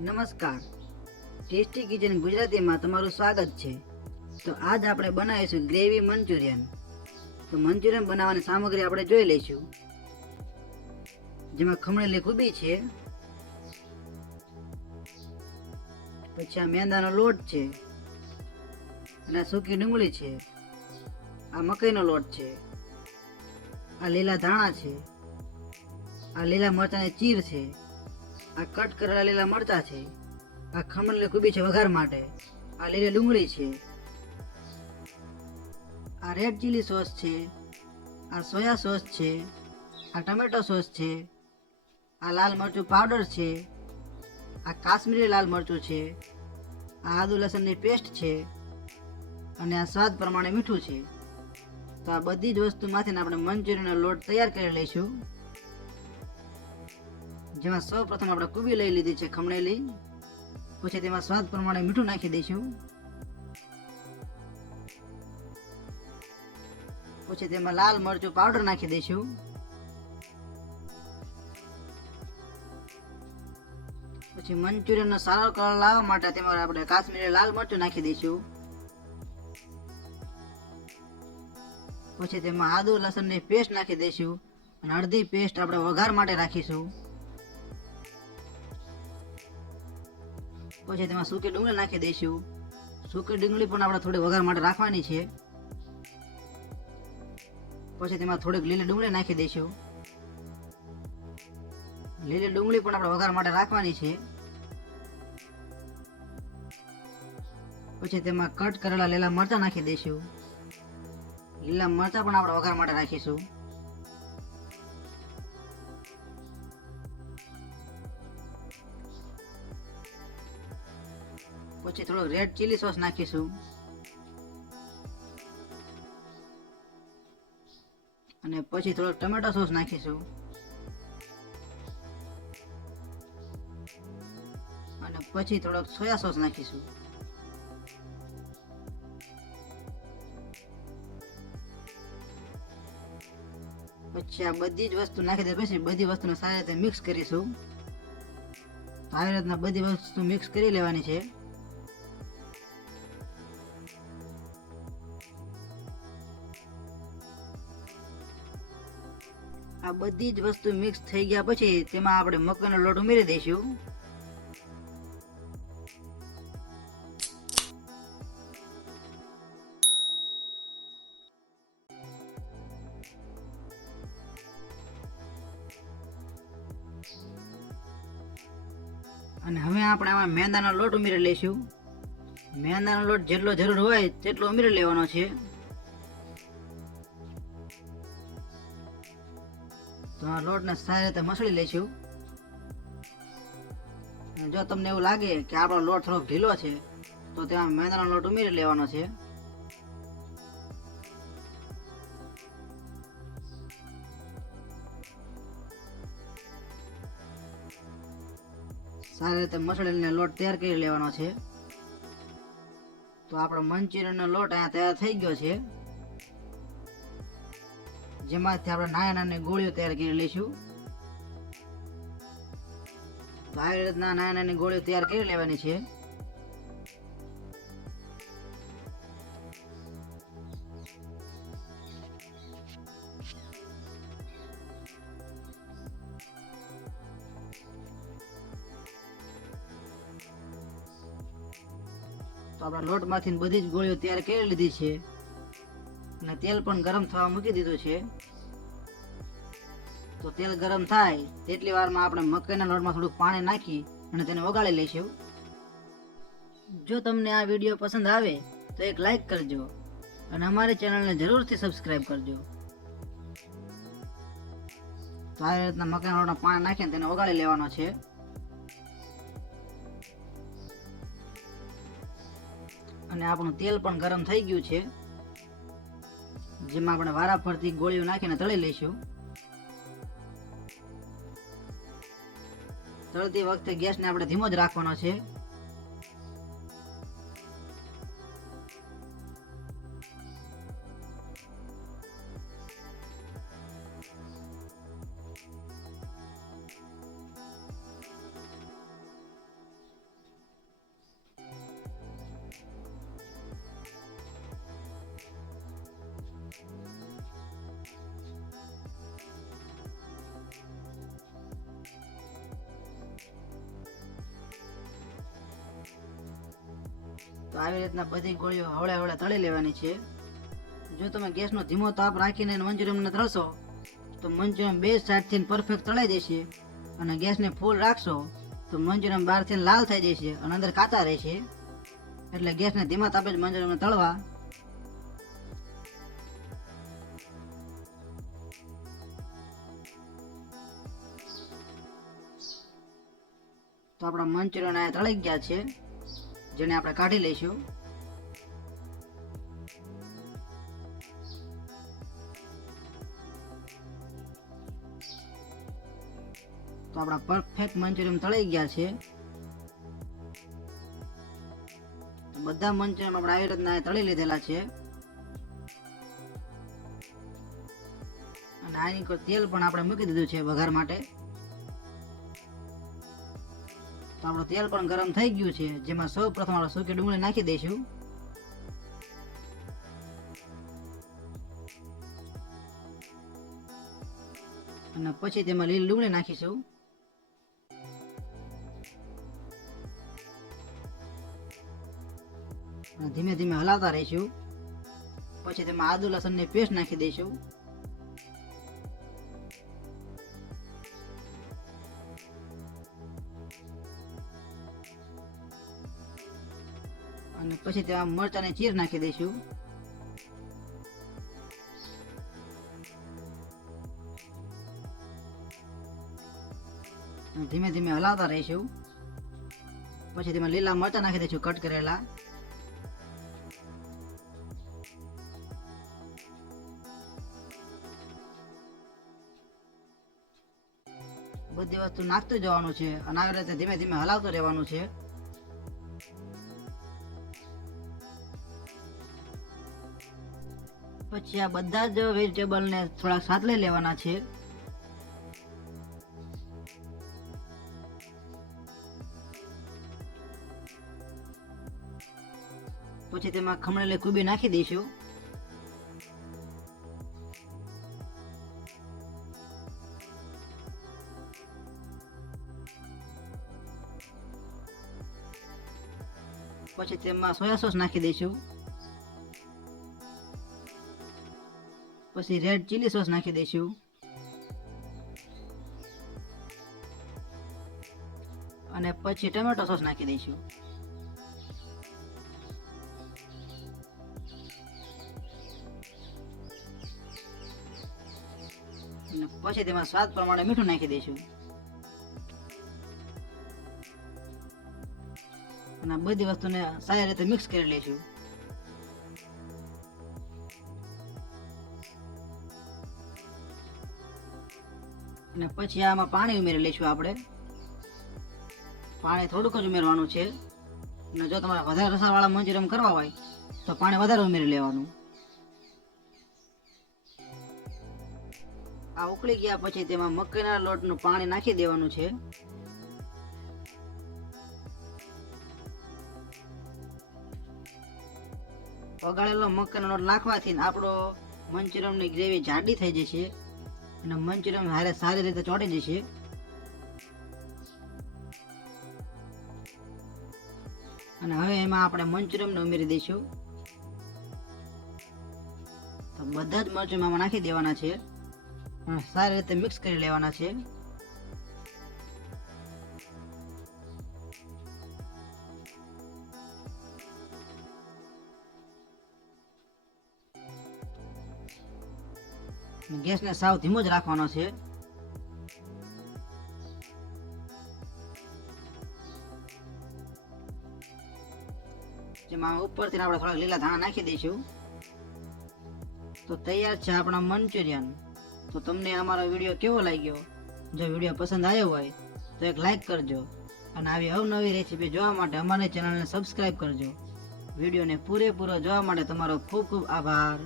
નમસ્કાર. Tasty kitchen ગુજરાતીમાં તમારું સ્વાગત છે. તો આજ આપણે બનાવીશું ગ્રેવી મંચુરિયન. તો મંચુરિયન બનાવવાની સામગ્રી આપણે જોઈ લઈશું. જેમાં ખમણેલી ખૂબી છે. પછી આ મેંદાનો લોટ છે. અને આ સૂકી ડુંગળી છે. આ મકાઈનો લોટ છે. આ લીલા ધાણા છે. આ લીલા મરચાંની ચીર છે. આ કટ કરેલા લીલા મરચા છે. આ ખમણ કુબી છે વઘાર માટે. આ લીલી ડુંગળી છે. આ રેડ ચીલી સોસ છે. આ સોયા સોસ છે. આ ટમેટો સોસ છે. આ લાલ મરચું પાવડર છે. આ કાશ્મીરી લાલ મરચું છે. આ આદુ લસણની પેસ્ટ છે. અને આ સ્વાદ પ્રમાણે મીઠું છે. તો આ બધી જ વસ્તુમાંથી આપણે મંચુરિયનનો લોટ તૈયાર કરી લઈશું. જેમાં સૌ પ્રથમ આપણે કુબી લઈ લીધી છે ખમણેલી. પછી તેમાં સ્વાદ પ્રમાણે મીઠું નાખી દઈશું. પછી તેમાં લાલ મરચું પાવડર નાખી દઈશું. પછી મંચુરિયનનો સારો કલર લાવવા માટે તેમાં આપણે કાશ્મીરી લાલ મરચું નાખી દઈશું. પછી તેમાં આદુ લસણની પેસ્ટ નાખી દઈશું. અને અડધી પેસ્ટ આપણે વઘાર માટે રાખીશું. પછી તેમાં સૂકી ડુંગળી નાખી દઈશું. સૂકી ડુંગળી પણ આપણે થોડી વઘાર માટે રાખવાની છે. પછી તેમાં થોડીક લીલી ડુંગળી નાખી દઈશું. લીલી ડુંગળી પણ આપણે વઘાર માટે રાખવાની છે. પછી તેમાં કટ કરેલા લીલા મરચાં નાખી દઈશું. લીલા મરચાં પણ આપણે વઘાર માટે રાખીશું. પછી થોડો રેડ ચીલી સોસ નાખીશું. અને પછી થોડો ટમેટો સોસ નાખીશું. અને પછી થોડોક સોયા સોસ નાખીશું. પછી આ બધી જ વસ્તુ નાખી દે, પછી બધી વસ્તુને સારી રીતે મિક્સ કરીશું. આવી રીતના બધી વસ્તુ મિક્સ કરી લેવાની છે. બધી જ વસ્તુ મિક્સ થઈ ગયા પછી તેમાં આપણે મકાઈનો લોટ ઉમેરી દઈશું. અને હવે આપણે આમાં મેંદાનો લોટ ઉમેરી લઈશું. મેંદાનો લોટ જેટલો જરૂર હોય તેટલો ઉમેરી લેવાનો છે. તો આ લોટને સારી રીતે મસળી લઈશું જો તમને એવું લાગે કે આપણો લોટ થોડોક ઢીલો છે, તો તેમાં મેંદાનો લોટ ઉમેરી લેવાનો છે. સારી રીતે મસળીને લોટ તૈયાર કરી લેવાનો છે. તો આપણો મંચુરિયનનો લોટ અહીંયા તૈયાર થઈ ગયો છે. જેમાંથી આપણે નાના નાની ગોળીઓ તૈયાર કરી લઈશું. તો આવી રીતના નાના નાની ગોળીઓ તૈયાર કરી લેવાની છે. તો આપણા લોટમાંથી બધી જ ગોળીઓ તૈયાર કરી લીધી છે. અને તેલ પણ ગરમ થવા મૂકી દીધું છે. તો તેલ ગરમ થાય તેટલી વારમાં આપણે મકાઈના લોટમાં થોડુંક પાણી નાખી અને તેને ઓગાળી લઈશું. જો તમને આ વીડિયો પસંદ આવે તો એક લાઈક કરજો અને અમારી ચેનલને જરૂરથી સબસ્ક્રાઈબ કરજો. તો આવી રીતના મકાઈના લોટમાં પાણી નાખીને તેને ઓગાળી લેવાનો છે. અને આપણું તેલ પણ ગરમ થઈ ગયું છે. જેમાં આપણે વારા ફરતી ગોળીઓ નાખીને તળી લઈશું. તળતી વખતે ગેસને આપણે ધીમો જ રાખવાનો છે. તો આવી રીતના બધી ગોળીઓ હવળે હવળે તળી લેવાની છે. જો તમે ગેસનો ધીમો તાપ રાખીને મંચુરિયમને તળશો તો મંચુરિયમ બે સાઈડથી પરફેક્ટ તળાઈ જશે અને ગેસને ફૂલ રાખશો, તો મંચુરિયમ બહારથી લાલ થઈ જશે અને અંદર કાચા રહેશે. એટલે ગેસને ધીમા તાપે જ મંચુરિયમને તળવા. તો આપણા મંચુરિયન આ તળાઈ ગયા છે. જેને આપણે કાઢી લઈશું. તો આપણા પરફેક્ટ મંચુરિયમ તળાઈ ગયા છે. બધા મંચુરિયમ આપણે આવી રીતના તળી લીધેલા છે. અને આની તેલ પણ આપણે મૂકી દીધું છે વઘાર માટે. તો આપણું તેલ પણ ગરમ થઈ ગયું છે, જેમાં સૌ પ્રથમ આપણે સૂકી ડુંગળી નાખી દઈશું. અને પછી તેમાં લીલી ડુંગળી નાખીશું. ધીમે ધીમે હલાવતા રહીશું. પછી તેમાં આદુ લસણની પેસ્ટ નાખી દઈશું. પછી તેમાં મરચાની ચીર નાખી દઈશું. ધીમે ધીમે હલાવતા રહીશું. પછી તેમાં લીલા મરચા નાખી દઈશું કટ કરેલા. બધી વસ્તુ નાખતું જવાનું છે. અને આવી રીતે ધીમે ધીમે હલાવતું રહેવાનું છે. પછી આ બધા જ વેજીટેબલને થોડા સાતલે લેવાના છે. પછી તેમાં ખમણેલી કુબી નાખી દઈશું. પછી તેમાં સોયા સોસ નાખી દઈશું. પછી રેડ ચીલી સોસ નાખી દઈશું. અને પછી ટમેટો સોસ નાખી દઈશું. પછી તેમાં સ્વાદ પ્રમાણે મીઠું નાખી દઈશું. અને બધી વસ્તુને સારી રીતે મિક્સ કરી લઈશું. અને પછી આમાં પાણી ઉમેરી લઈશું આપણે. પાણી થોડુંક જ ઉમેરવાનું છે. અને જો તમારે વધારે રસાવાળા મંચુરિયમ કરવા હોય, તો પાણી વધારે ઉમેરી લેવાનું. આ ઉકળી ગયા પછી તેમાં મકાઈના લોટનું પાણી નાખી દેવાનું છે. પગાળેલો મકાઈનો લોટ નાખવાથી આપણો મંચુરિયમની ગ્રેવી જાડી થઈ જશે. અને મંચુરિયમ હારે સારી રીતે ચોટી જશે અને હવે એમાં આપણે મંચુરિયમને ઉમેરી દઈશું. તો બધા જ મરચું નાખી દેવાના છે. સારી રીતે મિક્સ કરી લેવાના છે. ગેસને સાવ ધીમો જ રાખવાનો છે. જેમાં ઉપરથી આપણે થોડા લીલા ધાણા નાખી દઈશું. તો તૈયાર છે આપણા મંચુરિયન. તો તમને અમારો વીડિયો કેવો લાગ્યો? જો વીડિયો પસંદ આવ્યો હોય, તો એક લાઈક કરજો. અને આવી અવનવી રેસીપી જોવા માટે અમારી ચેનલને સબસ્ક્રાઈબ કરજો. વિડીયોને પૂરેપૂરો જોવા માટે તમારો ખૂબ ખૂબ આભાર.